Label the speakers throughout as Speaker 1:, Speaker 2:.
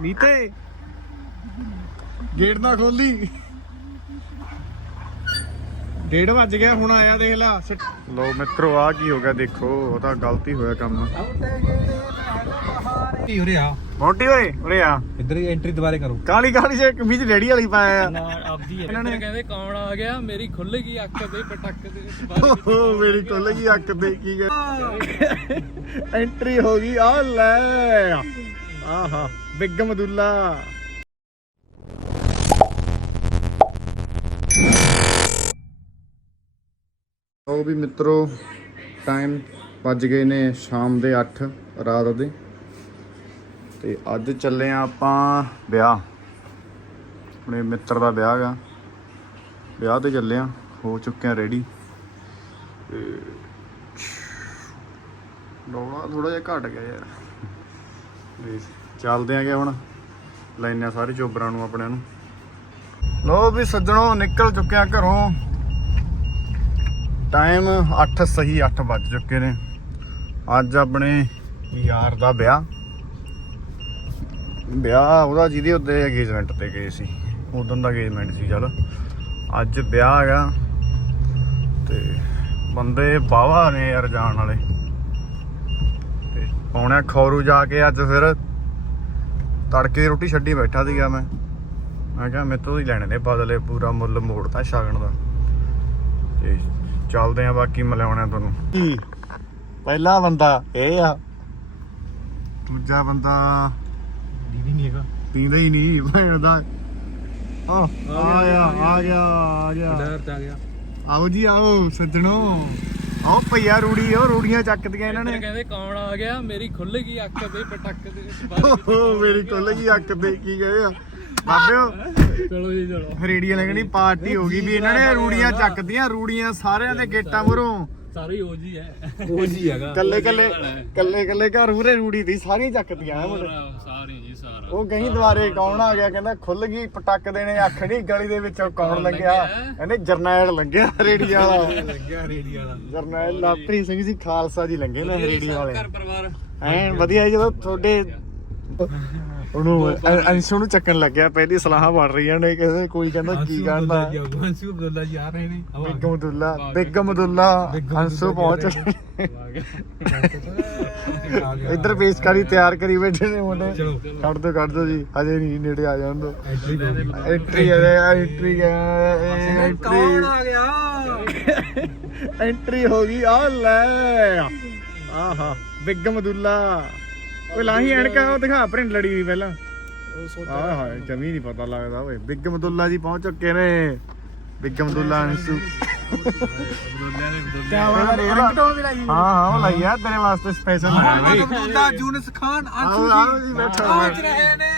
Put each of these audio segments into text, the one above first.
Speaker 1: ਨੀਤੇ। Gate ਨਾ ਖੋਲੀ। ਡੇਢ ਵੱਜ ਗਿਆ ਹੁਣ ਆਇਆ ਦੇਖ ਲੈ ਲੋ ਮਿੱਤਰੋ ਆ ਕੀ ਹੋ ਗਿਆ ਦੇਖੋ ਉਹ ਤਾਂ ਗਲਤੀ ਹੋਇਆ ਕੰਮ।
Speaker 2: ਕੀ ਹੋ ਰਿਹਾ?
Speaker 1: ਮੋਟੀ ਓਏ ਉਰੇ ਆ।
Speaker 2: ਇੱਧਰ ਹੀ ਐਂਟਰੀ ਦੁਬਾਰੇ ਕਰੋ।
Speaker 1: ਕਾਲੀ ਕਾਲੀ ਜੇ ਕਮੀਜ਼ ਰੇੜੀ ਵਾਲੀ ਪਾਇਆ ਆ।
Speaker 3: ਆਪਦੀ
Speaker 1: ਇਹਨਾਂ ਨੇ-
Speaker 3: ਕਹਿੰਦੇ ਕੌਣ ਆ ਗਿਆ? ਮੇਰੀ ਖੁੱਲ ਗਈ ਅੱਖ ਦੇ ਪਟਕ ਦੇ
Speaker 1: ਓਹੋ ਮੇਰੀ ਕੁੱਲ ਗਈ ਅੱਖ ਤੇ ਕੀ ਐਂਟਰੀ ਹੋ ਗਈ ਆ ਲੈ। ਆਹਾ। ਬਿੱਗ ਮਦੁੱਲਾ ਉਹ ਵੀ ਮਿੱਤਰੋ ਟਾਈਮ ਵੱਜ ਗਏ ਨੇ ਸ਼ਾਮ ਦੇ 8 ਰਾਤ ਦੇ। ਤੇ ਅੱਜ ਚੱਲੇ ਆ ਆਪਾਂ ਵਿਆਹ। ਆਪਣੇ ਮਿੱਤਰ ਦਾ ਵਿਆਹ ਗਾ। ਵਿਆਹ ਤੇ ਚੱਲੇ ਆ, ਹੋ ਚੁੱਕੇ ਆ ਰੈਡੀ ਡੋਲਾ ਥੋੜਾ ਜਿਹਾ ਘਟ ਗਿਆ ਯਾਰ। ਤੇ ਚੱਲਦੇ ਆਂਗੇ ਹੁਣ। ਲੈਨੇ ਸਾਰੇ ਚੋਬਰਾਂ ਨੂੰ ਆਪਣਿਆਂ ਨੂੰ। ਲੋ ਵੀ ਸੱਜਣੋ, ਨਿਕਲ ਚੁੱਕਿਆ ਘਰੋਂ। ਟਾਈਮ 8 ਸਹੀ 8 ਵੱਜ ਚੁੱਕੇ ਨੇ। ਅੱਜ ਆਪਣੇ ਯਾਰ ਦਾ ਵਿਆਹ। ਵਿਆਹ ਉਹਦਾ ਜਿਹਦੇ ਉੱਤੇ ਅਗੇਜਮੈਂਟ ਤੇ ਗਏ ਸੀ। ਉਦੋਂ ਦਾ ਅਗੇਜਮੈਂਟ ਸੀ, ਚੱਲ। ਅੱਜ ਵਿਆਹ ਹੈਗਾ। ਤੇ ਬੰਦੇ ਬਾਵਾ ਨੇ ਯਾਰ ਜਾਣ ਵਾਲੇ। ਤੇ ਪੌਣਾ ਖੌਰੂ ਜਾ ਕੇ ਅੱਜ ਫਿਰ ਤੜਕੇ ਦੀ ਰੋਟੀ ਛੱਡੀ ਬੈਠਾ ਸੀਗਾ ਮੈਂ। ਮੈਂ ਕਿਹਾ ਮੇਰੇ ਤੋਂ ਹੀ ਲੈਣੇ ਨੇ ਬਦਲੇ ਪੂਰਾ ਮੁੱਲ ਮੋੜਤਾ ਸ਼ਗਨ ਦਾ। ਤੇ ਚੱਲਦੇ ਆ ਬਾਕੀ ਮਿਲਾਉਣਾ ਤੁਹਾਨੂੰ ਪਹਿਲਾ ਬੰਦਾ ਇਹ ਆ। ਦੂਜਾ ਬੰਦਾ
Speaker 2: ਦੀਦੀ ਨਹੀਂ ਹੈਗਾ।
Speaker 1: ਪੀਂਦਾ ਹੀ ਨਹੀਂ ਭੈਣਦਾ ਆ ਆ ਗਿਆ ਆ ਗਿਆ ਆ ਗਿਆ।
Speaker 2: ਡਰ ਆ ਗਿਆ।
Speaker 1: ਆਓ ਜੀ ਆਓ ਸੱਜਣੋ। ਆਓ ਭਈਆ ਰੂੜੀ ਉਹ ਰੂੜੀਆਂ ਚੱਕਦੀਆਂ ਇਹਨਾਂ ਨੇ।
Speaker 3: ਕਹਿੰਦੇ ਕੌਣ ਆ ਗਿਆ? ਮੇਰੀ ਖੁੱਲ ਗਈ ਅੱਖ ਦੇ ਪਟਕ ਦੇ
Speaker 1: ਓਹੋ ਮੇਰੀ ਕੁੱਲ ਗਈ ਅੱਖ ਤੇ ਕੀ ਗਏ ਆ? ਬਾਬਿਓ
Speaker 3: ਚਲੋ ਜੀ ਚਲੋ।
Speaker 1: ਰੇੜੀਆਂ ਲੱਗਣੀ ਪਾਰਟੀ ਹੋ ਗਈ ਵੀ ਇਹਨਾਂ ਨੇ ਰੂੜੀਆਂ ਚੱਕਦੀਆਂ ਰੂੜੀਆਂ ਸਾਰਿਆਂ ਦੇ ਗੇਟਾਂ ਮੂਹਰੋਂ।
Speaker 3: ਸਾਰੇ ਹੋ ਜੀ ਹੈ।
Speaker 2: ਉਹ ਜੀ ਹੈਗਾ।
Speaker 1: ਕੱਲੇ ਕੱਲੇ ਕੱਲੇ ਕੱਲੇ ਘਰ ਮੂਹਰੇ ਰੂੜੀ ਦੀ ਸਾਰੀਆਂ ਚੱਕਦੀਆਂ ਆ ਮੁੰਡੇ।
Speaker 3: ਸਾਰੇ ਜੀ ਸਾਰਾ।
Speaker 1: ਉਹ ਕਹੀਂ ਦੁਆਰੇ ਕੌਣ ਆ ਗਿਆ ਕਹਿੰਦਾ ਖੁੱਲ ਗਈ ਪਟਕ ਦੇਣੇ ਅੱਖ ਨਹੀਂ ਗਲੀ ਦੇ ਵਿੱਚੋਂ ਕੌਣ ਲੰਘਿਆ ਕਹਿੰਦੇ ਜਰਨੈਲ ਲੰਘਿਆ ਰੇੜੀ ਵਾਲਾ।
Speaker 2: ਲੱਗਿਆ ਰੇੜੀ ਵਾਲਾ।
Speaker 1: ਜਰਨੈਲ ਲਾਪਰੀ ਸਿੰਘ ਜੀ ਖਾਲਸਾ ਜੀ ਲੰਘੇ ਨੇ ਰੇੜੀ ਵਾਲੇ।
Speaker 3: ਘਰ ਪਰਿਵਾਰ।
Speaker 1: ਐਨ ਵਧੀਆ ਜਦੋਂ ਤੁਹਾਡੇ ਉਹਨੂੰ ਅੰਸ਼ੂ ਨੂੰ ਚੱਕਣ ਲੱਗਿਆ ਪਹਿਲੀ ਸਲਾਹਾਂ ਬਣ ਰਹੀਆਂ ਨੇ ਕਹਿੰਦੇ ਕੋਈ ਕਹਿੰਦਾ ਕੀ ਕਰਨਾ
Speaker 2: ਹੰਸੂ ਅਬਦੁੱਲਾ ਜੀ ਆ ਰਹੇ ਨੇ
Speaker 1: ਬੇਗਮ ਅਬਦੁੱਲਾ ਬੇਗਮ ਅਬਦੁੱਲਾ
Speaker 2: ਬੇਗਮ
Speaker 1: ਅੰਸ਼ੂ ਪਹੁੰਚ ਇੱਧਰ ਪੇਸ਼ਕਾਰੀ ਤਿਆਰ ਕਰੀ ਬੈਠੇ ਨੇ ਮੁੰਡੇ। ਕੱਢ ਦੋ ਕੱਢ ਦੋ ਜੀ ਹਜੇ ਨਹੀਂ ਨੇੜੇ ਆ ਜਾਣ ਦੋ।
Speaker 2: ਐਂਟਰੀ
Speaker 1: ਐਂਟਰੀ
Speaker 2: ਆ ਗਿਆ?
Speaker 1: ਐਂਟਰੀ ਹੋ ਗਈ ਆ ਲੈ। ਆਹਾ ਬਿੱਗਮ ਅਬਦੁੱਲਾ। ਓਏ ਲਾਹੀ ਐਨਕਾ ਉਹ ਦਿਖਾ ਪ੍ਰਿੰਟ ਲੜੀ ਵੀ ਪਹਿਲਾਂ। ਆਹ ਹਾਏ ਜਮੀ ਨਹੀਂ ਪਤਾ ਲੱਗਦਾ ਓਏ। ਬਿੱਗਮ ਅਬਦੁੱਲਾ ਜੀ ਪਹੁੰਚ ਚੁੱਕੇ ਨੇ। ਬਿੱਗਮ ਅਬਦੁੱਲਾ ਅੰਸ਼ੂ
Speaker 2: ਹੈ ਰੰਗਟੋਂ ਵੀ ਲਾਈ
Speaker 1: ਹਾਂ ਹਾਂ ਉਹ ਲਈ ਆ ਤੇਰੇ ਵਾਸਤੇ ਸਪੈਸ਼ਲ ਹੈ ਬਈ
Speaker 2: ਜੂਨਸ ਖਾਨ
Speaker 1: ਆਓ ਜੀ ਬੈਠੋ
Speaker 2: ਪਹੁੰਚ ਰਹੇ ਨੇ।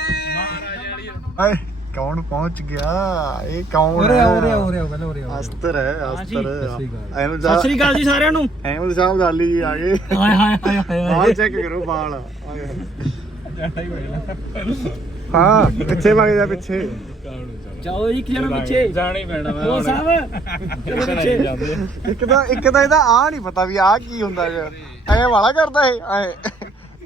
Speaker 1: ਕੌਣ ਪਹੁੰਚ ਗਿਆ? ਇਹ ਕੌਣ
Speaker 2: ਉਰੇ
Speaker 1: ਹੈ?
Speaker 2: ਆ, ਉਰੇ ਆ, ਉਰੇ ਆ, ਪਹਿਲਾਂ ਉਰੇ।
Speaker 1: ਅਸਤਰ ਹੈ ਅਸਤਰ
Speaker 2: ਸਤਿ ਸ਼੍ਰੀ ਅਕਾਲ।
Speaker 1: ਐਨੂੰ
Speaker 3: ਸਤਿ ਸ੍ਰੀ ਅਕਾਲ ਜੀ ਸਾਰਿਆਂ ਨੂੰ।
Speaker 1: ਐਮਲ ਸਾਹਿਬ ਦਾਲੀ ਜੀ ਆ ਗਏ।
Speaker 3: ਹਾਏ ਹਾਏ ਹਾਏ ਹਾਏ
Speaker 1: ਬਾਲ ਚੈੱਕ ਕਰੋ ਬਾਲ। ਹਾਂ ਪਿੱਛੇ ਵਗ ਜਾ ਪਿੱਛੇ।
Speaker 3: ਜਾਓ ਜੀ ਕਿਹਨਾਂ ਪਿੱਛੇ। ਜਾਣੀ ਪੈਣਾ ਮੈਂ ਉਹ ਸਾਹਿਬ? ਚਲੋ ਪਿੱਛੇ।
Speaker 1: ਇੱਕ ਤਾਂ ਇੱਕ ਤਾਂ ਇਹਦਾ ਆ ਨਹੀਂ ਪਤਾ ਵੀ ਆ ਕੀ ਹੁੰਦਾ ਜੀ ਐ ਵਾਲਾ ਕਰਦਾ ਇਹ ਐ।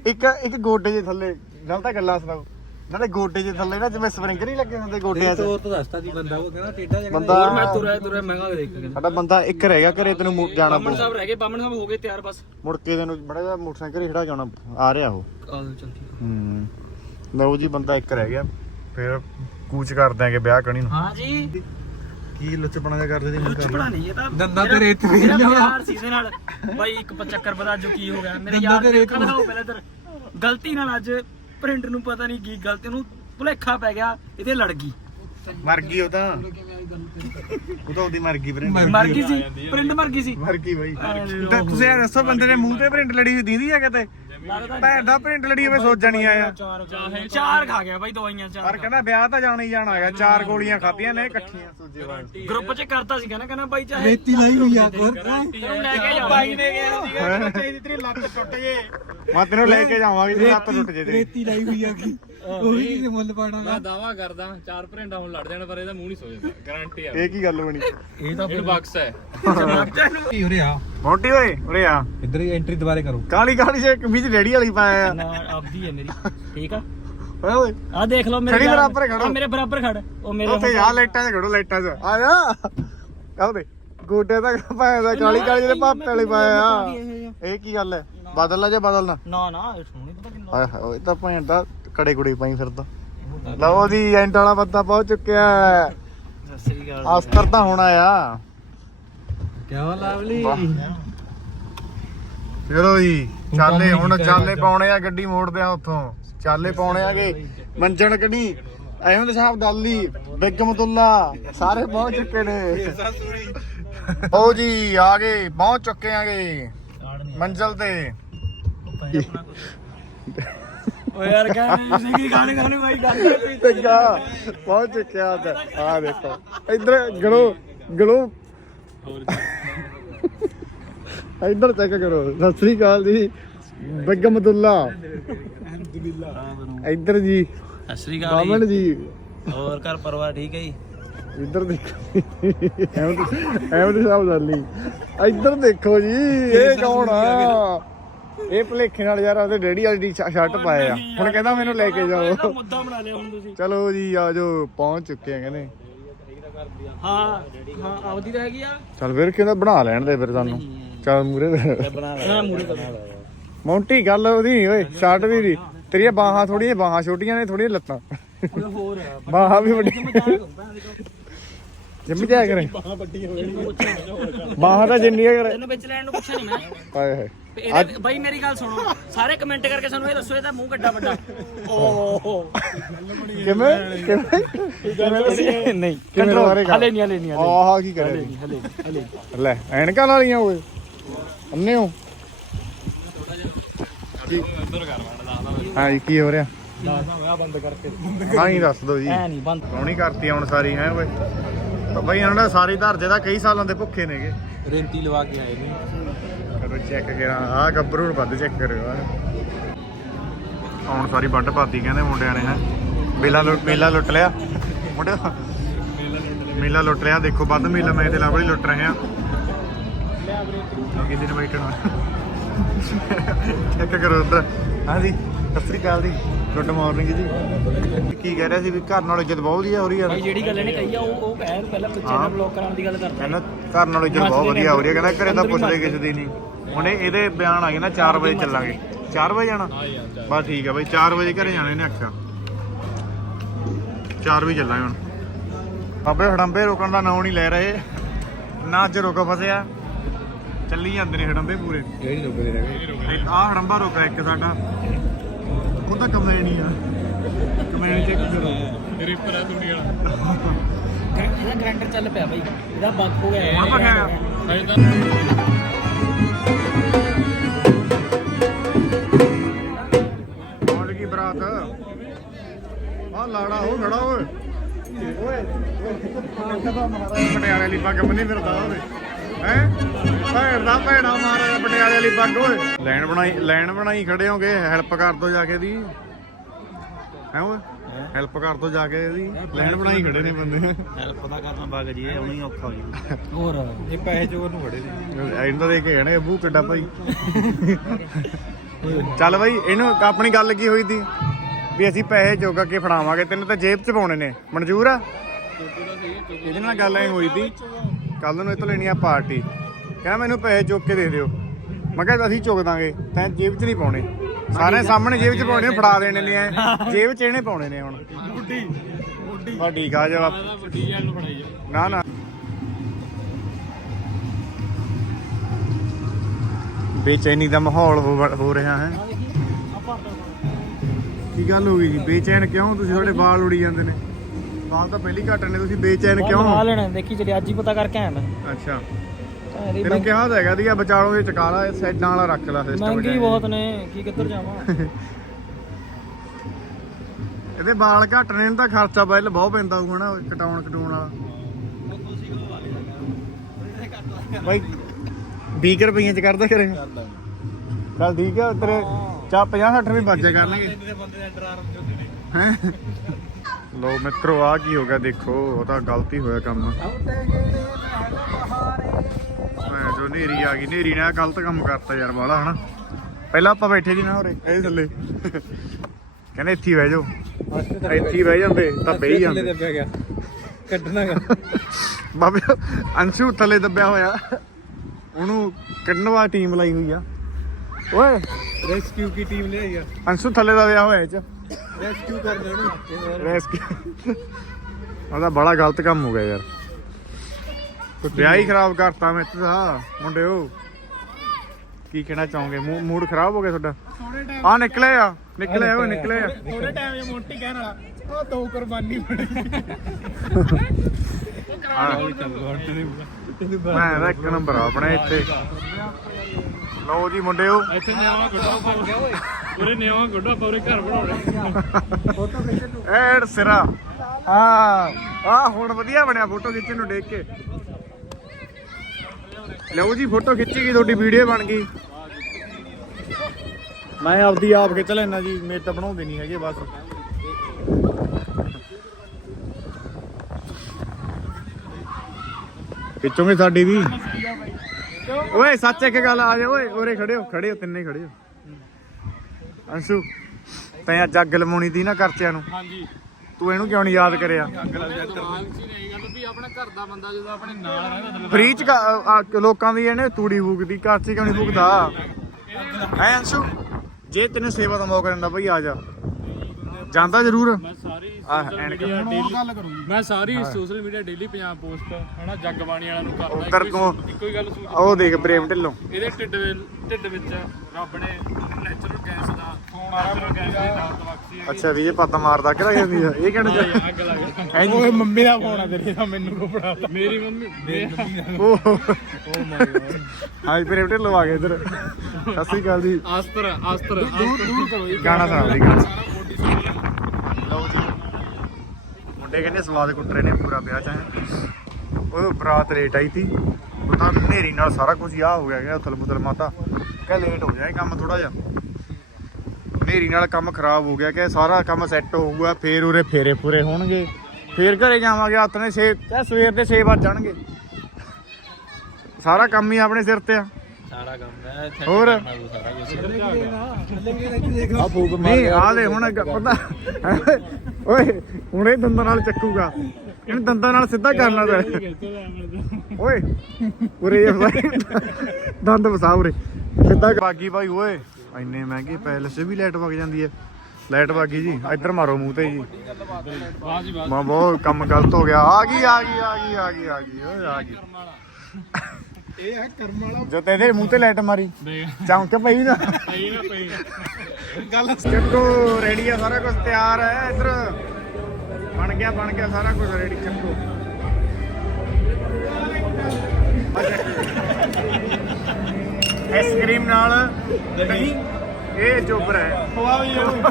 Speaker 1: ਇੱਕ ਇੱਕ ਗੋਡੇ ਦੇ ਥੱਲੇ। ਤਾਂ ਗੱਲਾਂ ਸੁਣਾਓ। ਨਾਲੇ ਗੋਡੇ ਦੇ ਥੱਲੇ ਨਾ ਜਿਵੇਂ ਸਪਰਿੰਗ ਨਹੀਂ ਲੱਗੇ ਹੁੰਦੇ ਗੋਡਿਆਂ 'ਚ।
Speaker 2: ਉਹ ਤਾਂ ਦੱਸਤਾ ਜੀ ਬੰਦਾ ਉਹ ਕਹਿੰਦਾ ਟੇਡਾ ਜਿਹਾ
Speaker 1: ਬੰਦਾ
Speaker 3: ਹੋਰ ਮੈਂ ਤੁਰਿਆ ਤੁਰਿਆ ਮਹਿੰਗਾ ਦੇਖ ਕੇ।
Speaker 1: ਸਾਡਾ ਬੰਦਾ ਇੱਕ ਰਹਿ ਗਿਆ ਘਰੇ ਤੈਨੂੰ ਮੁੜ ਜਾਣਾ
Speaker 3: ਬਾਮਣ
Speaker 1: ਪਊ
Speaker 3: ਸਾਹਿਬ ਰਹਿ ਗਏ ਬਾਮਣ ਸਾਹਿਬ ਹੋ ਗਏ ਤਿਆਰ ਬਸ।
Speaker 1: ਮੁੜ ਕੇ ਤੈਨੂੰ ਬੜਾ ਜਿਹਾ ਮੋਟਰਸਾਈਕਲ ਹੀ ਖੜਾ ਜਾਣਾ ਆ ਰਿਹਾ ਉਹ।
Speaker 3: ਚੱਲ ਠੀਕ
Speaker 1: ਹੂੰ। ਲਓ ਜੀ ਬੰਦਾ ਇੱਕ ਰਹਿ ਗਿਆ। ਫਿਰ ਕੂਚ ਕਰ ਦਿਆਂਗੇ ਵਿਆਹ ਕਣੀ ਨੂੰ।
Speaker 3: ਹਾਂ ਜੀ।
Speaker 1: ਕੀ ਲੁੱਚਪਣਾ ਜਿਹਾ ਕਰਦੇ ਦੀ
Speaker 3: ਕੁਝ ਬਣਾ ਨਹੀਂ ਇਹ ਤਾਂ
Speaker 2: ਦੰਦਾਂ ਤੇ ਰੇਤ
Speaker 3: ਮੇਰਾ
Speaker 2: ਆ।
Speaker 3: ਇਹਦੇ ਨਾਲ। ਬਾਈ ਇੱਕ ਚੱਕਰ ਪਤਾ ਜੋ ਕੀ ਹੋ ਗਿਆ। ਮੇਰੇ ਯਾਰ ਦਿਖਾਓ ਪਹਿਲਾਂ ਇੱਧਰ। ਗਲਤੀ ਨਾਲ ਅੱਜ ਪ੍ਰਿੰਟ ਨੂੰ ਪਤਾ ਨਹੀਂ ਕੀ ਗਲਤੀ ਨੂੰ ਭੁਲੇਖਾ ਪੈ ਗਿਆ ਇਹਦੇ ਲੜ ਗਈ।
Speaker 1: ਮਰ ਗਈ ਉਹ ਤਾਂ। ਉਹ ਤਾਂ ਉਹਦੀ ਮਰ ਗਈ ਪ੍ਰਿੰਟ।
Speaker 3: ਮਰ ਗਈ ਸੀ ਪ੍ਰਿੰਟ ਮਰ ਗਈ ਸੀ।
Speaker 1: ਮਰ ਗਈ ਬਾਈ। ਤੇ ਤੁਸੀਂ ਇਹ ਦੱਸੋ ਬੰਦੇ ਦੇ ਮੂੰਹ ਤੇ ਪ੍ਰਿੰਟ ਲੜੀ ਹੋਈ ਦੀਂਦੀ ਆ ਕਿਤੇ? ਭੈਣ ਦਾ ਪ੍ਰਿੰਟ ਲੜੀ ਹੋਵੇ ਸੋਚ ਜਾਣੀ ਆਇਆ।
Speaker 3: ਚਾਰ ਚਾਰ ਖਾ ਗਿਆ ਬਾਈ ਦਵਾਈਆਂ ਚਾਰ
Speaker 1: ਪਰ ਕਹਿੰਦਾ ਵਿਆਹ ਤਾਂ ਜਾਣਾ ਹੀ ਜਾਣਾ ਹੈਗਾ ਚਾਰ ਗੋਲੀਆਂ ਖਾਧੀਆਂ ਨੇ ਇਕੱਠੀਆਂ। ਸੋਜੇ ਵਾਂਗ
Speaker 3: ਗਰੁੱਪ 'ਚ ਕਰਤਾ ਸੀ ਕਹਿੰਦਾ ਕਹਿੰਦਾ ਬਾਈ ਚਾਹੇ
Speaker 2: ਰੇਤੀ ਲਾਈ ਹੋਈ ਆ ਕੋਰ
Speaker 3: ਤੈਨੂੰ ਲੈ ਕੇ ਜਾ ਬਾਈ ਨੇ ਗਿਆ ਸੀਗਾ ਬੱਚੇ ਦੀ ਤੇਰੀ ਲੱਤ ਟੁੱਟ ਜੇ।
Speaker 1: ਮੈਂ ਤੈਨੂੰ ਲੈ ਕੇ ਜਾਵਾਂਗੀ ਤੇ ਲੱਤ ਟੁੱਟ ਜੇ ਤੇਰੀ।
Speaker 2: ਰੇਤੀ ਲਾਈ ਹੋਈ ਆ ਕੀ। ਉਹੀ ਕਿਸੇ ਮੁੱਲ ਪਾਣਾ
Speaker 4: ਮੈਂ ਦਾਵਾ ਕਰਦਾ ਚਾਰ ਭਰਿੰਡਾ ਹੁਣ ਲੜ ਜਾਣ ਪਰ ਇਹਦਾ ਮੂੰਹ ਨਹੀਂ ਸੋ ਜਾਂਦਾ। ਗਾਰੰਟੀ ਆ।
Speaker 1: ਇਹ ਕੀ ਗੱਲ ਬਣੀ
Speaker 2: ਇਹ ਤਾਂ
Speaker 4: ਇਹ ਬਾਕਸ ਹੈ।
Speaker 2: ਕੀ ਉਰੇ ਆ
Speaker 1: ਮੋਟੀ ਓਏ ਉਰੇ ਆ।
Speaker 2: ਇੱਧਰ ਹੀ ਐਂਟਰੀ ਦੁਬਾਰੇ ਕਰੋ।
Speaker 1: ਕਾਲੀ ਕਾਲੀ ਜੇ ਕਮੀਜ਼ ਰੇੜੀ ਵਾਲੀ ਪਾਇਆ ਆ
Speaker 3: ਨਾਲ ਆਪਦੀ ਹੈ ਮੇਰੀ। ਠੀਕ ਆ?
Speaker 1: ਓਏ ਓਏ।
Speaker 3: ਆ ਦੇਖ ਲਓ ਮੇਰੇ
Speaker 1: ਖੜੀ
Speaker 3: ਯਾਰ-
Speaker 1: ਬਰਾਬਰ ਖੜੋ।
Speaker 3: ਆਹ ਮੇਰੇ ਬਰਾਬਰ ਖੜ। ਉਹ ਮੇਰੇ
Speaker 1: ਉੱਥੇ ਜਾ ਲਾਈਟਾਂ 'ਚ ਖੜੋ ਲਾਈਟਾਂ 'ਚ। ਆ ਜਾ। ਆਹ ਦੇ ਗੋਟੇ ਤਾਂ ਪਾਇਆ ਦਾ ਕਾਲੀ ਕਾਲੀ ਜਿਹੜੇ ਪਾਪੇ ਵਾਲੇ ਪਾਇਆ। ਆ ਇਹ ਕੀ ਗੱਲ ਹੈ? ਬਦਲਣਾ ਜਾਂ ਬਦਲਣਾ
Speaker 3: ਨਾ? ਨਾ ਇਹ ਸੋਹਣੀ ਪਤਾ ਕਿੰਨਾ।
Speaker 1: ਹਾਏ ਹਾਏ ਓਏ ਤਾਂ ਭੈਣ ਦਾ ਕੜੇ ਕੁੜੇ ਪਾਈ ਫਿਰਦਾ। ਲਓ ਜੀ ਐਂਟ ਵਾਲਾ ਬੰਦਾ ਪਹੁੰਚ ਚੁੱਕਿਆ ਹੈ।
Speaker 3: ਸਤਿ ਸ੍ਰੀ ਅਕਾਲ
Speaker 1: ਅਸਤਰ ਤਾਂ ਹੋਣਾ ਆ
Speaker 2: ਕਿਉਂ ਲਾਵਲੀ?
Speaker 1: ਚਲੋ ਜੀ ਚਾਲੇ ਹੁਣ ਚਾਲੇ ਪਾਉਣੇ ਆ ਗੱਡੀ ਮੋੜਦੇ ਆ ਉੱਥੋਂ। ਚਾਲੇ ਪਾਉਣੇ ਆਗੇ ਮੰਜਣ ਕਢੀ। ਅਹਿਮਦ ਸਾਹਿਬ ਦਾਲੀ ਬੇਗਮਤੁੱਲਾ ਸਾਰੇ ਪਹੁੰਚ ਚੁੱਕੇ ਨੇ। ਓ ਜੀ ਆ ਗਏ ਪਹੁੰਚ ਚੁੱਕੇ ਆਗੇ ਮੰਜ਼ਲ ਤੇ।
Speaker 3: ਓ ਯਾਰ ਕਹਿੰਦੇ ਗਾਣੇ ਗਾਣੇ ਬਾਈ ਗੱਲ
Speaker 1: ਚੰਗਾ ਪਹੁੰਚ ਚੁੱਕਿਆ ਆ ਦੇਖੋ ਇੱਧਰ ਗਲੋ ਗਲੋ। ਇੱਧਰ ਚੈੱਕ ਕਰੋ ਸਤਿ ਸ੍ਰੀ ਅਕਾਲ ਜੀ ਬੇਗਮਤੁੱਲਾ ਇੱਧਰ ਜੀ
Speaker 3: ਸਤਿ ਸ੍ਰੀ
Speaker 1: ਬਾਮਣ ਜੀ।
Speaker 3: ਹੋਰ ਘਰ ਪਰਿਵਾਰ ਠੀਕ ਹੈ ਜੀ?
Speaker 1: ਇੱਧਰ ਦੇਖੋ ਅਹਿਮਦ ਸਾਹਿਬ ਦਾਲੀ ਇੱਧਰ ਦੇਖੋ ਜੀ ਇਹ ਕੌਣ ਆ? ਇਹ ਭਲੇਖੇ ਨਾਲ ਯਾਰ ਉਹਦੇ ਡੈਡੀ ਵਾਲੀ ਸ਼ਰਟ ਪਾਏ ਆ। ਹੁਣ ਕਹਿੰਦਾ ਮੈਨੂੰ ਲੈ ਕੇ ਜਾਓ।
Speaker 3: ਮੁੱਦਾ ਬਣਾ ਲਿਆ ਹੁਣ ਤੁਸੀਂ।
Speaker 1: ਚਲੋ ਜੀ ਆਜੋ ਪਹੁੰਚ ਚੁੱਕੇ ਆ ਕਹਿੰਦੇ।
Speaker 3: ਹਾਂ ਹਾਂ ਆਉਦੀ ਤਾਂ ਹੈਗੀ ਆ?
Speaker 1: ਚੱਲ ਫਿਰ ਕਹਿੰਦਾ ਬਣਾ ਲੈਣ ਦੇ ਫਿਰ ਸਾਨੂੰ। ਚੱਲ ਮੂਰੇ
Speaker 3: ਬਣਾ ਲੈ ਮੂਰੇ ਬਣਾ
Speaker 1: ਮੌਂਟੀ ਗੱਲ ਉਹਦੀ ਨਹੀਂ ਓਏ ਸ਼ਰਟ ਦੀ ਨਹੀਂ। ਤੇਰੀਆਂ ਬਾਹਾਂ ਥੋੜੀਆਂ ਬਾਹਾਂ ਛੋਟੀਆਂ ਨੇ ਥੋੜੀਆਂ ਲੱਤਾਂ।
Speaker 3: ਹੋਰ
Speaker 1: ਬਾਹਾਂ ਵੀ ਵੱਡੀਆਂ। ਜਿੰਮ ਜਾਇਆ ਕਰੇ ਬਾਹਾਂ ਤਾਂ ਜਿੰਨੀਆਂ ਕਰੇ।
Speaker 3: ਤੈਨੂੰ ਵਿੱਚ ਲੈਣ ਨੂੰ ਪੁੱਛਿਆ ਨਹੀਂ ਮੈਂ।
Speaker 1: ਹਾਏ। ਹਾਏ
Speaker 3: ਇਹਦੇ- ਬਾਈ ਮੇਰੀ ਗੱਲ ਸੁਣੋ। ਸਾਰੇ ਕਮੈਂਟ ਕਰਕੇ ਸਾਨੂੰ ਇਹ ਦੱਸੋ ਇਹਦਾ ਮੂੰਹ ਕੱਡਾ ਵੱਡਾ। ਓ
Speaker 1: ਕਿਵੇਂ? ਕਿਵੇਂ?
Speaker 3: ਨਹੀਂ
Speaker 1: ਕਰ?
Speaker 3: ਹਲੇ ਨਹੀਂ ਹਲੇ ਨਹੀਂ
Speaker 1: ਆਹ ਕੀ
Speaker 3: ਨਹੀਂ ਹਲੇ ਹਲੇ
Speaker 1: ਲੈ ਐਨਕਾਂ ਲਾਲੀਆਂ ਓਏ। ਅੰਨੇ ਹੋ? ਹਾਂ ਜੀ ਕੀ ਹੋ ਰਿਹਾ?
Speaker 2: ਬੰਦ ਕਰਕੇ
Speaker 1: ਹਾਂ ਹੀ ਦੱਸ ਦਿਓ ਜੀ।
Speaker 3: ਨਹੀਂ ਬੰਦ।
Speaker 1: ਕਰਤੀ ਹੁਣ ਸਾਰੀ ਹੈ ਓਏ ਤਾਂ ਬਈ ਇਹਨਾਂ ਦਾ ਸਾਰੇ ਧਰਜੇ ਦਾ ਕਈ ਸਾਲਾਂ ਦੇ ਭੁੱਖੇ ਨੇਗੇ।
Speaker 2: ਰੇਂਤੀ ਲਵਾ ਕੇ ਆਏ ਨੇ।
Speaker 1: ਕਰੋ ਚੈੱਕ ਕਰਾਂ। ਆਹ ਗੱਭਰੂ ਨੂੰ ਵੱਧ ਚੈੱਕ ਕਰਿਓ ਆਹ। ਹੁਣ ਸਾਰੀ ਵੱਢ ਪਾਤੀ ਕਹਿੰਦੇ ਮੁੰਡਿਆਂ ਨੇ ਹੈ। ਮੇਲਾ ਲੁੱਟ ਮੇਲਾ ਲੁੱਟ ਲਿਆ। ਮੁੰਡਿਆ ਮੇਲਾ ਲੁੱਟ ਲਿਆ। ਦੇਖੋ ਵੱਧ ਮੇਲਾ ਮੈਂ ਤੇ ਲਾਵੜੀ ਲੁੱਟ ਰਹੇ ਆ ਕਿਸੇ ਨੇ ਬੈਠਣਾ ਚੈੱਕ ਕਰੋ ਉਧਰ। ਹਾਂਜੀ ਸਤਿ ਸ੍ਰੀ ਅਕਾਲ ਜੀ। ਗੁੱਡ ਮਾਰਨਿੰਗ ਜੀ। ਕੀ ਕਹਿ ਰਿਹਾ ਸੀ ਵੀ ਘਰ ਨਾਲੋਂ ਇੱਜ਼ਤ ਬਹੁਤ ਵਧੀਆ ਹੋ ਰਹੀ ਆ?
Speaker 3: ਬਾਈ ਜਿਹੜੀ ਗੱਲ ਇਹਨੇ ਕਹੀ ਆ ਉਹ ਉਹ ਕਹਿ ਪਹਿਲਾਂ ਬੱਚੇ
Speaker 1: ਹਾਂ।
Speaker 3: ਨਾਲ ਬਲੌਕ ਕਰਾਉਣ ਦੀ ਗੱਲ ਕਰਦਾ
Speaker 1: ਕਹਿੰਦਾ ਘਰ ਨਾਲੋਂ ਇੱਜ਼ਤ ਬਹੁਤ ਵਧੀਆ ਹੋ ਰਹੀ ਹੈ ਕਹਿੰਦਾ ਘਰੇ ਤਾਂ ਪੁੱਛਦੇ ਕਿਸੇ ਦੀ ਨਹੀਂ। ਹੁਣ ਇਹ- ਇਹਦੇ ਬਿਆਨ ਆ ਗਏ ਨਾ 4 ਵਜੇ ਚੱਲਾਂਗੇ। 4 ਵਜੇ ਜਾਣਾ? ਬਸ ਠੀਕ ਆ ਬਈ 4 ਵਜੇ ਘਰੇ ਜਾਣਾ ਇਹਨੇ ਆਖਿਆ। 4 ਵਜੇ ਚੱਲਾਂਗੇ ਹੁਣ। ਬਾਬੇ ਹੜੰਬੇ ਰੁਕਣ ਦਾ ਨਾਂ ਨਹੀਂ ਲੈ ਰਹੇ। ਨਾ ਅੱਜ ਰੁਕ ਫਸਿਆ। ਚੱਲੀ ਜਾਂਦੇ ਨੇ ਹੜੰਬੇ ਪੂਰੇ।
Speaker 2: ਇਹ ਨਹੀਂ ਰੁਕਦੇ ਰਹੇ
Speaker 1: ਆਹ ਹੜੰਬਾ ਰੁਕਾ ਇੱਕ ਸਾਡਾ। ਉਹ ਤਾਂ ਕਮੈਣੀ ਆ। ਕਮੈਣੀ ਚੈੱਕ ਕਰੋ
Speaker 4: ਰਿਪਰ ਆ ਦੁਨੀਆ ਵਾਲਾ।
Speaker 3: ਇਹਦਾ ਗ੍ਰੈਂਡਰ ਚੱਲ ਪਿਆ ਬਾਈ। ਇਹਦਾ ਬੱਗ ਹੋ ਗਿਆ
Speaker 4: ਹਜੇ ਤਾਂ
Speaker 1: ਪਹੁੰਚ ਗਈ ਬਰਾਤ? ਆ ਲਾੜਾ ਉਹ ਖੜਾ ਓਏ। ਓਏ ਪਟਿਆਲੇ ਵਾਲੀ ਪੱਗ ਬੰਨੀ ਫਿਰਦਾ ਓਏ ਹੈ? ਭੈਣ ਦਾ ਭੈਣਾ ਮਹਾਰਾਜ ਪਟਿਆਲੇ ਵਾਲੀ ਪੱਗ ਓਏ। ਲਾਈਨ ਬਣਾਈ ਲਾਈਨ ਬਣਾਈ ਖੜੇ ਹੋਗੇ ਹੈਲਪ ਕਰ ਦੋ ਜਾ ਕੇ ਦੀ ਹੈ ਓਏ? ਹੈਲਪ ਕਰ ਦੋ ਜਾ ਕੇ ਇਹਦੀ। ਲਾਈਨ ਬਣਾਈ ਖੜੇ ਨੇ ਬੰਦੇ।
Speaker 3: ਹੈਲਪ ਦਾ ਕਰਨਾ ਬੱਗ ਜੀ ਇਹ ਹੁਣੀ ਔਖਾ ਹੋ ਜੂ ਹੋਰ?
Speaker 2: ਇਹ ਪੈਸੇ ਚੋਰ ਨੂੰ ਫੜੇ ਨੇ।
Speaker 1: ਇਹਨਾਂ ਦੇ ਕੇ ਜਾਣੇ ਬੂ ਕਿੱਡਾ ਭਾਈ? ਚੱਲ ਬਾਈ ਇਹਨੂੰ ਆਪਣੀ ਗੱਲ ਕੀ ਹੋਈ ਤੀ ਵੀ ਅਸੀਂ ਪੈਸੇ ਚੁੱਕ ਕੇ ਫੜਾਵਾਂਗੇ ਤੈਨੂੰ ਤਾਂ ਜੇਬ 'ਚ ਪਾਉਣੇ ਨੇ। ਮਨਜ਼ੂਰ ਆ? ਇਹਦੇ ਨਾਲ ਗੱਲ ਐ ਹੋਈ ਤੀ ਕੱਲ ਨੂੰ ਇਹ ਤੋਂ ਲੈਣੀ ਆ ਪਾਰਟੀ। ਕਹਿੰਦਾ ਮੈਨੂੰ ਪੈਸੇ ਚੁੱਕ ਕੇ ਦੇ ਦਿਓ। ਮੈਂ ਕਿਹਾ ਅਸੀਂ ਚੁੱਕ ਦਾਂਗੇ ਤੈਂ ਜੇਬ 'ਚ ਨਹੀਂ ਪਾਉਣੇ। ਸਾਰੇ ਸਾਹਮਣੇ ਜੇਬ 'ਚ ਪਾਉਣੇ ਫੜਾ ਦੇਣੇ ਨੇ ਐ ਜੇਬ 'ਚ ਇਹਨੇ ਪਾਉਣੇ ਨੇ ਹੁਣ।
Speaker 4: ਬੁੱਢੀ ਬੁੱਢੀ।
Speaker 1: ਬਾ ਠੀਕ ਆ ਜਵਾਬ
Speaker 4: ਵੱਡੀ ਜਾਨ ਨੂੰ ਫੜਾਈ ਜਾ
Speaker 1: ਨਾ ਨਾ ਬੇਚੈਨੀ ਦਾ ਮਾਹੌਲ ਹੋ ਹੋ ਰਿਹਾ ਹੈ। ਕੀ ਗੱਲ ਹੋ ਗਈ ਜੀ? ਬੇਚੈਨ ਕਿਉਂ? ਤੁਸੀਂ ਤੁਹਾਡੇ ਵਾਲ ਉੜੀ ਜਾਂਦੇ ਨੇ। ਵਾਲ ਤਾਂ ਪਹਿਲੀ ਘਟਣ ਨੇ ਤੁਸੀਂ ਬੇਚੈਨ ਕਿਉਂ?
Speaker 3: ਲੈਣਾ ਦੇਖੀ ਚਲੀ ਅੱਜ ਹੀ ਪਤਾ ਕਰਕੇ ਆਇਆ ਮੈਂ।
Speaker 1: ਅੱਛਾ। ਤੈਨੂੰ ਕਿਹਾ ਤਾਂ ਹੈਗਾ ਦੀ ਆ ਬਚਾਲੋ ਦੇ ਚਕਾ ਲਾ ਸਾਈਡਾਂ ਵਾਲਾ ਰੱਖ ਲਾ ਸਿਸਟਮ
Speaker 3: ਮਹਿੰਗੀ ਬਹੁਤ ਨੇ ਕੀ ਕਿੱਧਰ ਜਾਵਾਂ?
Speaker 1: ਇਹਦੇ ਵਾਲ ਘਟਣੇ ਨੂੰ ਤਾਂ ਖਰਚਾ ਬਿੱਲ ਬਹੁਤ ਪੈਂਦਾ ਹੋਊਗਾ ਨਾ ਕਟਾਉਣ ਕਟਾਉਣ ਵਾਲਾ। ਬਾਈ 20 ਰੁਪਈਆਂ ਚ ਕਰਦਾ ਕਰੇ। ਚੱਲ ਠੀਕ ਆ ਤੇਰੇ ਚਾ 50 60 ਰੁਪਏ ਬਚ ਜਾ ਕਰਨਗੇ। ਹੈ? ਲੋ ਮਿੱਤਰੋ ਆ ਕੀ ਹੋ ਗਿਆ ਦੇਖੋ ਉਹ ਤਾਂ ਗਲਤੀ ਹੋਇਆ ਕੰਮ। ਜੋ ਨੇਰੀ ਆ ਗਈ ਨੇਰੀ ਨੇ ਗਲਤ ਕੰਮ ਕਰਤਾ ਯਾਰ ਵਾਲਾ ਹਨਾ? ਪਹਿਲਾਂ ਆਪਾਂ ਬੈਠੇ ਸੀ ਨਾ ਉਰੇ ਇਹ ਥੱਲੇ। ਕਹਿੰਦੇ ਇੱਥੇ ਹੀ ਬਹਿ ਜਾਓ। ਇੱਥੇ ਹੀ ਬਹਿ ਜਾਂਦੇ ਤਾਂ ਬਹਿ ਹੀ ਜਾਂਦੇ।
Speaker 2: ਦੱਬਿਆ ਗਿਆ। ਕੱਢਣਾ ਗਾ
Speaker 1: ਬਾਬੇ ਅੰਸ਼ੂ ਥੱਲੇ ਦੱਬਿਆ ਹੋਇਆ। ਉਹਨੂੰ ਕੱਢਣ ਵਾਲੀ ਟੀਮ ਲਾਈ ਹੋਈ ਆ। ਓਏ।
Speaker 2: ਰੈਸਕਿਊ ਕੀ ਟੀਮ ਲੈ ਆਇਆ
Speaker 1: ਅੰਸ਼ੂ ਥੱਲੇ ਦਾ ਵਿਆਹ ਹੋਇਆ ਇਹ ਚ।
Speaker 2: ਰੈਸਕਿਊ ਕਰ ਲੈਣਾ
Speaker 1: ਰੈਸਕਿਊ ਉਹਦਾ ਬੜਾ ਗਲਤ ਕੰਮ ਹੋ ਗਿਆ ਯਾਰ। ਵਿਆਹ ਹੀ ਖਰਾਬ ਕਰਤਾ ਮੈਂ ਤਾਂ ਮੁੰਡਿਓ। ਕੀ ਕਹਿਣਾ ਚਾਹੋਗੇ? ਮੂਡ ਖਰਾਬ ਹੋ ਗਿਆ ਤੁਹਾਡਾ? ਆ ਨਿਕਲੇ ਆ ਨਿਕਲੇ ਆ ਓਏ ਨਿਕਲੇ ਆ।
Speaker 3: ਥੋੜੇ ਟਾਈਮ ਇਹ ਮੋਟੀ ਕਹਿਣ ਵਾਲਾ ਉਹ ਦੋ ਕੁਰਬਾਨੀ ਬਣੀ
Speaker 1: ਮੈਂ ਤਾਂ ਇੱਕ ਨੰਬਰ ਆ ਆਪਣੇ ਇੱਥੇ। ਲਓ ਜੀ ਮੁੰਡਿਓ।
Speaker 4: ਇੱਥੇ ਨਿਆਵਾ ਗੁੱਡਾ ਬਣ ਗਿਆ ਓਏ ਪੂਰੇ ਨਿਆਵਾ ਗੁੱਡਾ ਪੂਰੇ ਘਰ ਬਣਾਉਣੇ
Speaker 1: ਐਡ ਸਿਰਾ। ਹਾਂ ਆ ਹੁਣ ਵਧੀਆ ਬਣਿਆ ਫੋਟੋ ਖਿੱਚਣ ਨੂੰ ਦੇਖ ਕੇ। ਲਓ ਜੀ ਫੋਟੋ ਖਿੱਚੀ ਗਈ ਤੁਹਾਡੀ ਵੀਡੀਓ ਬਣ ਗਈ। ਮੈਂ ਆਪਦੀ ਆਪ ਖਿੱਚ ਲੈਣਾ ਜੀ ਮੇਰੇ ਤਾਂ ਬਣਾਉਂਦੇ ਨਹੀਂ ਹੈਗੇ ਬਸ। ਖਿੱਚੋਗੇ ਸਾਡੀ ਵੀ? ਓਏ ਸੱਚ ਇੱਕ ਗੱਲ ਆ ਜਾ ਓਏ ਉਰੇ ਖੜੇ ਹੋ ਖੜੇ ਹੋ ਤਿੰਨੇ ਖੜੇ ਹੋ। ਅੰਸ਼ੂ ਤੈਂ ਅੱਜ ਅੱਗ ਲਵਾਉਣੀ ਦੀ ਨਾ ਕਰਚਿਆਂ ਨੂੰ।
Speaker 4: ਹਾਂਜੀ।
Speaker 1: ਤੂੰ ਇਹਨੂੰ ਕਿਉਂ ਨਹੀਂ ਯਾਦ ਕਰਿਆ?
Speaker 4: ਨਹੀਂ ਗੱਲ ਵੀ ਆਪਣਾ ਘਰ ਦਾ ਬੰਦਾ ਜਦੋਂ ਆਪਣੇ ਨਾਲ ਰਹਿੰਦਾ
Speaker 1: ਫ੍ਰੀ ਚ ਕ- ਆ- ਲੋਕਾਂ ਦੀ ਇਹਨੇ ਤੂੜੀ ਫੂਕਦੀ ਘਰ ਚ ਕਿਉਂ ਨਹੀਂ ਫੂਕਦਾ? ਐ ਅੰਸ਼ੂ? ਜੇ ਤੈਨੂੰ ਸੇਵਾ ਦਾ ਮੌਕਾ ਦਿੰਦਾ ਬਈ ਆ ਜਾ। ਜਾਂਦਾ ਜ਼ਰੂਰ।
Speaker 4: ਮੈਂ ਸਾਰੀ
Speaker 1: ਆਹ,
Speaker 4: social
Speaker 1: ਐਨਕ।
Speaker 4: media daily- ਮੈਂ ਸਾਰੀ social media daily Punjab post ਹਨਾ ਜੱਗ ਬਾਣੀ ਵਾਲਿਆਂ ਨੂੰ ਕਰਦਾ
Speaker 1: ਉੱਧਰ
Speaker 4: ਇੱਕੋ
Speaker 1: ਤੋਂ-
Speaker 4: ਹੀ- ਇੱਕੋ ਹੀ ਗੱਲ ਸੂਚ
Speaker 1: ਉਹ ਦੇਖ ਪ੍ਰੇਮ ਢਿੱਲੋਂ।
Speaker 4: ਇਹਦੇ ਢਿੱਡ ਵਿੱਚ ਢਿੱਡ ਵਿੱਚ ਰੱਬ ਨੇ ਨੈਚੁਰਲ ਗੈਸ ਦਾ ਨੈਚੁਰਲ ਗੈਸ ਦੀ ਦਾਤ ਬਖਸ਼ੀ ਹੈ।
Speaker 1: ਅੱਛਾ ਵੀ ਇਹ ਪੱਤ ਮਾਰਦਾ ਕਿਹੜਾ ਜਾਂਦੀ ਆ ਇਹ ਕਹਿਣਾ ਚਾਹ
Speaker 4: ਅੱਗ ਲੱਗ
Speaker 1: ਐਂ
Speaker 3: ਓਏ ਮੰਮੀ ਦਾ ਫੋਨ ਆ ਤੇਰੇ ਦਾ ਮੈਨੂੰ ਕੋ ਫੜਾ
Speaker 4: ਮੇਰੀ ਮੰਮੀ
Speaker 1: ਉਹ ਹਾਂ ਜੀ, ਪ੍ਰੇਮ ਢਿੱਲੋਂ ਆ ਗਏ ਇੱਧਰ। ਸਤਿ ਸ੍ਰੀ ਅਕਾਲ ਜੀ।
Speaker 4: ਆਸਤਰ ਆਸਤਰ ਦੂਰ ਦੂਰ ਕਰੋ
Speaker 1: ਗਾਣਾ ਸੁਣਾਓ ਜੀ ਗਾਣਾ ਲਓ ਜੀ ਮੁੰਡੇ ਕਹਿੰਦੇ ਸਵਾਦ ਕੁੱਟਰੇ ਨੇ ਪੂਰਾ ਵਿਆਹ ਚ। ਉਹ ਬਰਾਤ ਲੇਟ ਆਈ ਤੀ। ਉਹ ਤਾਂ ਹਨੇਰੀ ਨਾਲ ਸਾਰਾ ਕੁਝ ਆ ਹੋ ਗਿਆ ਗਿਆ ਉਥਲ ਮੁਤਲ ਮਾਤਾ। ਕਹ ਲੇਟ ਹੋ ਜਾਏ ਕੰਮ ਥੋੜਾ ਜਿਹਾ। ਹਨੇਰੀ ਨਾਲ ਕੰਮ ਖਰਾਬ ਹੋ ਗਿਆ ਕਿ ਸਾਰਾ ਕੰਮ ਸੈੱਟ ਹੋਊਗਾ ਫੇਰ ਉਰੇ ਫੇਰੇ ਪੂਰੇ ਹੋਣਗੇ। ਫੇਰ ਘਰੇ ਜਾਵਾਂਗੇ ਹੱਥ ਨੇ 6 ਕਹ ਸਵੇਰ ਦੇ 6 ਵੱਜ ਜਾਣਗੇ। ਸਾਰਾ ਕੰਮ ਹੀ ਆਪਣੇ ਸਿਰ ਤੇ ਆ।
Speaker 2: ਸਾਰਾ ਕੰਮ ਹੈ
Speaker 1: ਹੋਰ?
Speaker 2: ਸਾਰਾ ਕੁਝ
Speaker 1: ਨਹੀਂ ਆ ਲੈ ਹੁਣ ਪਤਾ ਓਏ ਹੁਣ ਇਹ ਦੰਦਾਂ ਨਾਲ ਚੱਕੂਗਾ। ਇਹਨੂੰ ਦੰਦਾਂ ਨਾਲ ਸਿੱਧਾ ਕਰਨਾ ਤਾਂ ਓਏ ਉਰੇ ਦੰਦ ਵਸਾ ਉਰੇ। ਸਿੱਧਾ ਬਾਗੀ ਭਾਈ ਓਏ ਇੰਨੇ ਮਹਿੰਗੇ ਪੈਲਸ 'ਚ ਵੀ ਲਾਈਟ ਵਗ ਜਾਂਦੀ ਹੈ। ਲਾਈਟ ਵਗੀ ਜੀ ਇੱਧਰ ਮਾਰੋ ਮੂੰਹ ਤੇ ਜੀ।
Speaker 4: ਵਾਹ ਜੀ ਵਾਹ
Speaker 1: ਮਾ ਬਹੁਤ ਕੰਮ ਗਲਤ ਹੋ ਗਿਆ। ਆ ਗਈ ਆ ਗਈ ਆ ਗਈ ਆ ਗਈ ਆ ਗਈ ਓਏ ਆ ਗਈ।
Speaker 3: ਇਹ ਹੈ ਕਰਮ ਵਾਲਾ
Speaker 1: ਜਦ ਤੇਰੇ ਮੂੰਹ ਤੇ ਲਾਈਟ ਮਾਰੀ। ਚੌਂਕ ਪਈ ਨਾ।
Speaker 4: ਪਈ ਨਾ ਪਈ
Speaker 3: ਗੱਲ
Speaker 1: ਚੱਕੋ ਰੈਡੀ ਆ ਸਾਰਾ ਕੁਝ ਤਿਆਰ ਹੈ ਇੱਧਰ। ਬਣ ਗਿਆ ਬਣ ਗਿਆ ਸਾਰਾ ਕੁਝ ਰੈਡੀ ਚੱਕੋ। ਆਈਸਕ੍ਰੀਮ ਨਾਲ ਦਹੀਂ। ਇਹ ਚੋਬਰ ਹੈ।
Speaker 3: ਖਵਾ ਵੀ ਇਹਨੂੰ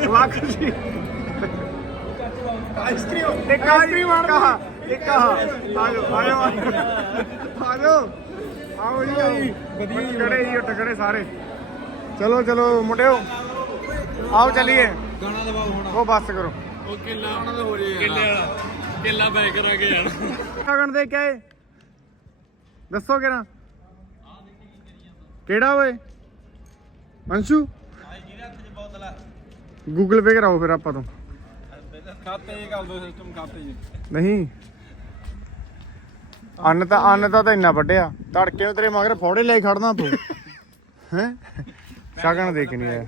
Speaker 1: ਖਵਾ ਖੁਸ਼ੀ
Speaker 3: ਆਈਸਕ੍ਰੀਮ।
Speaker 1: ਇੱਕ ਆਈਸਕ੍ਰੀਮ ਆਣ ਕਹਾ ਇੱਕ ਕਹਾ ਆਜੋ ਆਜੋ। ਆਜੋ ਆਓ ਜੀ ਆਓ। ਵਧੀਆ ਟਕੜੇ ਜੀ ਟਕੜੇ ਸਾਰੇ। ਚਲੋ ਚਲੋ ਮੁੰਡਿਓ। ਆਓ ਚਲੀਏ।
Speaker 2: ਗਾਣਾ ਦਬਾਓ ਹੁਣ।
Speaker 1: ਉਹ ਬੱਸ ਕਰੋ।
Speaker 4: ਉਹ ਕਿੱਲਾ ਕਿੱਲੇ ਵਾਲਾ। ਕਿੱਲਾ ਬੈ ਕਰਾ ਕੇ ਜਾਣਾ
Speaker 1: ਸ਼ਗਨ ਦੇ ਕੇ ਆਏ। ਦੱਸੋ ਕਿਹੜਾ? ਕਿਹੜਾ ਓਏ? ਅੰਸ਼ੂ? ਗੂਗਲ ਪੇ ਕਰਾਓ ਫਿਰ ਆਪਾਂ ਤੋਂ।
Speaker 2: ਖਾਤੇ ਕਰ ਦੋ ਸਿਸਟਮ ਖਾਤੇ ਜੀ
Speaker 1: ਨਹੀਂ। ਅੰਨ ਤਾਂ ਅੰਨ ਤਾਂ ਤਾਂ ਇੰਨਾ ਵੱਡਿਆ ਤੜਕੇ ਨੂੰ ਤੇਰੇ ਮਗਰ ਫੋੜੇ ਲੈ ਖੜਨਾ ਤੂੰ। ਹੈ? ਸ਼ਗਨ ਦੇਖਣੀ ਹੈ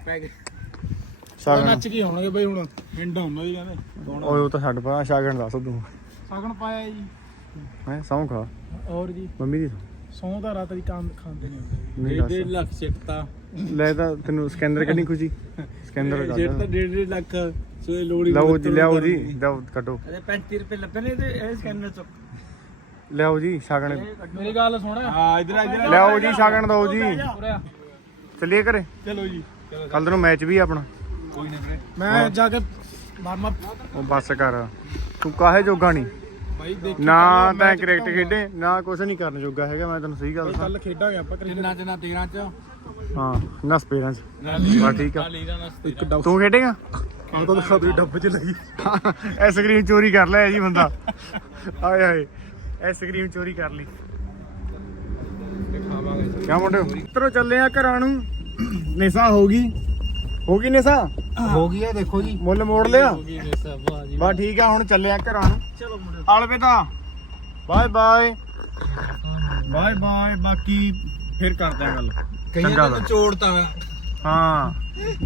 Speaker 1: ਸ਼ਗਨ।
Speaker 3: ਨੱਚ ਕੇ ਆਉਣਗੇ ਬਈ ਹੁਣ। ਹਿੰਡ ਹੁੰਦਾ ਦੀ ਕਹਿੰਦੇ।
Speaker 1: ਓਏ ਉਹ ਤਾਂ ਛੱਡ ਪਾ ਸ਼ਗਨ ਦੱਸ ਤੂੰ।
Speaker 3: ਸਗਣ ਪਾਇਆ ਜੀ।
Speaker 1: ਹੈ? ਸੌਂ ਖਾ।
Speaker 3: ਔਰ ਜੀ।
Speaker 1: ਮੰਮੀ ਦੀ
Speaker 3: ਸੌਂ। ਦਾ ਰਾਤ ਦੀ ਕੰਮ ਖਾਂਦੇ ਨਹੀਂ ਹੁੰਦੇ
Speaker 1: ਨਹੀਂ
Speaker 2: ਡੇਢ
Speaker 1: ਦੱਸ।
Speaker 2: ਲੱਖ ਚਿੱਟਾ
Speaker 1: ਲੈ ਤਾਂ ਤੈਨੂੰ ਸਕੈਨਰ ਕੱਢੀ ਖੁਸ਼ੀ? ਸਕੈਨਰ
Speaker 2: ਚਿੱਟ ਤਾਂ ਡੇਢ ਡੇਢ ਲੱਖ। ਸੋਏ ਲੋੜੀ
Speaker 1: ਲਓ ਜੀ ਲਿਆਓ ਜੀ। ਲਿਆਓ ਕੱਢੋ।
Speaker 3: ਅਰੇ 35 ਰੁਪਏ ਲੱਭੇ ਨੇ ਤੇ ਇਹ ਸਕੈਨਰ ਚ
Speaker 1: ਲਿਆਓ ਜੀ ਸ਼ਗਨ।
Speaker 3: ਮੇਰੀ ਗੱਲ ਸੁਣ।
Speaker 2: ਹਾਂ ਇਧਰ ਇਧਰ
Speaker 1: ਲਿਆਓ ਜੀ ਸ਼ਗਨ ਦਿਓ ਜੀ। ਚੱਲੀਏ ਘਰੇ?
Speaker 3: ਚਲੋ ਜੀ।
Speaker 1: ਕੱਲ ਨੂੰ ਮੈਚ ਵੀ ਆ ਆਪਣਾ।
Speaker 2: ਕੋਈ ਨਾ ਵੀਰੇ।
Speaker 3: ਮੈਂ ਜਾ ਕੇ ਮਾਮਾ
Speaker 1: ਉਹ ਬੱਸ ਕਰ। ਤੂੰ ਕਾਹੇ ਜੋਗਾ ਨਹੀਂ
Speaker 3: ਬਾਈ ਦੇਖ
Speaker 1: ਨਾ ਤਾਂ ਕ੍ਰਿਕਟ ਖੇਡੇ ਨਾ ਕੁਝ ਨਹੀਂ ਕਰਨ ਜੋਗਾ ਹੈਗਾ ਮੈਂ ਤੈਨੂੰ ਸਹੀ ਗੱਲ ਦੱਸਾਂ।
Speaker 3: ਕੱਲ ਖੇਡਾਂਗੇ ਆਪਾਂ ਕ੍ਰਿਕਟ।
Speaker 2: ਤਿੰਨਾਂ ਚ? ਨਾ 13 ਚ।
Speaker 1: ਹਾਂ ਨਾ ਸਪੇਰੈਂਸ ਬਸ ਠੀਕ ਆ। ਤੂੰ ਖੇਡੇਗਾ?
Speaker 3: ਆਹ ਤਾਂ ਦਿਖਾ ਦੇ ਡੱਬ ਚ ਲੱਗੀ।
Speaker 1: ਆਈਸਕ੍ਰੀਮ ਚੋਰੀ ਕਰ ਲਿਆ ਜੀ ਬੰਦਾ। ਆਏ ਹਾਏ। ਆਈਸਕ੍ਰੀਮ ਚੋਰੀ ਕਰ ਲਈ।
Speaker 2: ਖਾਵਾਂਗੇ।
Speaker 1: ਕਿਆ ਮੁੰਡੇ ਉਤਰੋ ਚੱਲੇ ਆ ਘਰਾਂ ਨੂੰ। ਨਿਸਾ ਹੋ ਗਈ। ਹੋ ਗਈ ਨਿਸਾ?
Speaker 2: ਹੋ। ਗਈ ਹੈ ਦੇਖੋ ਜੀ।
Speaker 1: ਮੁੱਲ ਮੋੜ ਲਿਆ? ਬਾ ਠੀਕ ਆ ਹੁਣ ਚੱਲਿਆ ਘਰਾਂ ਨੂੰ।
Speaker 3: ਚਲੋ ਮੁੰਡੇ
Speaker 1: ਅਲਵਿਦਾ ਬਾਏ ਬਾਏ। ਬਾਏ ਬਾਏ ਬਾਕੀ ਫਿਰ ਕਰਦੇ ਆ ਗੱਲ।
Speaker 2: ਕਈਆਂ ਨੇ। ਚੋੜਤਾ
Speaker 1: ਹਾਂ।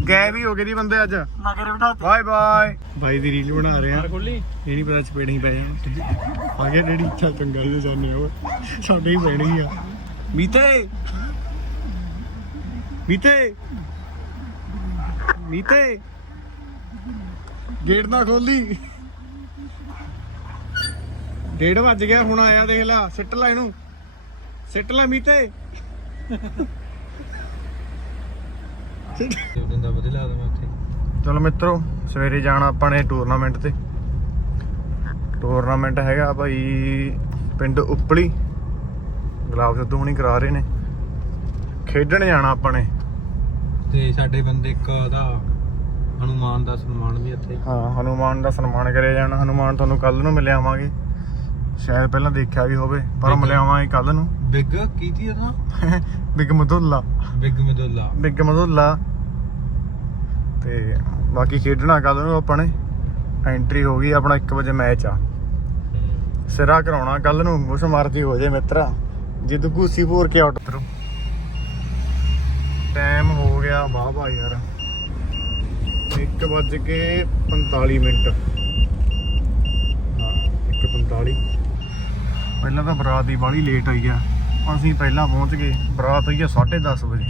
Speaker 1: ਗਏ ਵੀ ਹੋ ਗਏ ਦੀ ਬੰਦੇ ਅੱਜ।
Speaker 3: ਮਗਰ ਬਿਠਾ
Speaker 1: ਬਾਏ ਬਾਏ। ਬਾਈ ਦੀ ਰੀਲ ਬਣਾ ਰਹੇ ਆ
Speaker 4: ਖੁੱਲੀ।
Speaker 1: ਇਹ ਨਹੀਂ ਪਤਾ ਚਪੇੜ ਹੀ ਪਏ ਆ। ਆ ਗਿਆ ਡੈਡੀ ਚੱਲ ਚੰਗਾ ਲੈ ਜਾਣੇ ਉਹ ਸਾਡੇ ਹੀ ਪੈਣੀ ਆ। ਮੀਤੇ। ਮੀਤੇ। ਮੀਤੇ। ਗੇਟ ਨਾ ਖੋਲੀ। ਡੇਢ ਵੱਜ ਗਿਆ ਹੁਣ ਆਇਆ ਦੇਖ ਲੈ। ਸਿੱਟ ਲੈ ਇਹਨੂੰ। ਸਿੱਟ ਲੈ ਮੀਤੇ।
Speaker 2: ਉੱਥੇ
Speaker 1: ਚਲੋ ਮਿੱਤਰੋ ਸਵੇਰੇ ਜਾਣਾ ਆਪਾਂ ਨੇ ਟੂਰਨਾਮੈਂਟ ਤੇ। ਟੂਰਨਾਮੈਂਟ ਹੈਗਾ ਭਾਈ ਪਿੰਡ ਉਪਲੀ। ਗੁਲਾਬ ਸਿੱਧੂ ਹੁਣੀ ਕਰਾ ਰਹੇ ਨੇ। ਖੇਡਣ ਜਾਣਾ ਆਪਾਂ ਨੇ।
Speaker 2: ਤੇ ਸਾਡੇ ਬੰਦੇ ਇੱਕ ਉਹਦਾ ਹਨੂਮਾਨ ਦਾ ਸਨਮਾਨ ਵੀ ਇੱਥੇ।
Speaker 1: ਹਾਂ ਹਨੂਮਾਨ ਦਾ ਸਨਮਾਨ ਕਰਿਆ ਜਾਣਾ। ਹਨੂਮਾਨ ਤੁਹਾਨੂੰ ਕੱਲ ਨੂੰ ਮਿਲ ਆਵਾਂਗੇ। ਸ਼ਾਇਦ ਪਹਿਲਾਂ ਦੇਖਿਆ ਵੀ ਹੋਵੇ ਪਰ
Speaker 2: ਬਿਗ-
Speaker 1: ਮਿਲ ਆਵਾਂਗੇ ਕੱਲ ਨੂੰ।
Speaker 2: ਬਿੱਗ ਕੀ ਤੀ ਉਹਦਾ?
Speaker 1: ਬਿਗ ਮਧੁੱਲਾ।
Speaker 2: ਬਿੱਗ ਮਦੁੱਲਾ
Speaker 1: ਬਿਗ ਮਧੁੱਲਾ। ਤੇ ਬਾਕੀ ਖੇਡਣਾ ਕੱਲ ਨੂੰ ਆਪਾਂ ਨੇ। ਐਂਟਰੀ ਹੋ ਗਈ ਆਪਣਾ 1 ਵਜੇ ਮੈਚ ਆ। ਸਿਰਾ ਕਰਾਉਣਾ ਕੱਲ ਨੂੰ ਉਸ ਮਰਜ਼ੀ ਹੋ ਜੇ ਮਿੱਤਰਾ। ਜਿੱਦ ਘੂਸੀ ਭੋਰ ਕੇ ਆਊਟ। ਕਰੋ ਟਾਈਮ ਹੋ ਗਿਆ ਵਾਹ ਵਾਹ ਯਾਰ। 1 ਵੱਜ ਕੇ 45 ਮਿੰਟ। ਹਾਂ 1:45 ਪਹਿਲਾਂ ਤਾਂ ਬਰਾਤ ਦੀ ਬਾਲੀ ਲੇਟ ਆਈ ਆ। ਅਸੀਂ ਪਹਿਲਾਂ ਪਹੁੰਚ ਗਏ, ਬਰਾਤ ਆਈ ਆ 10:30 ਵਜੇ।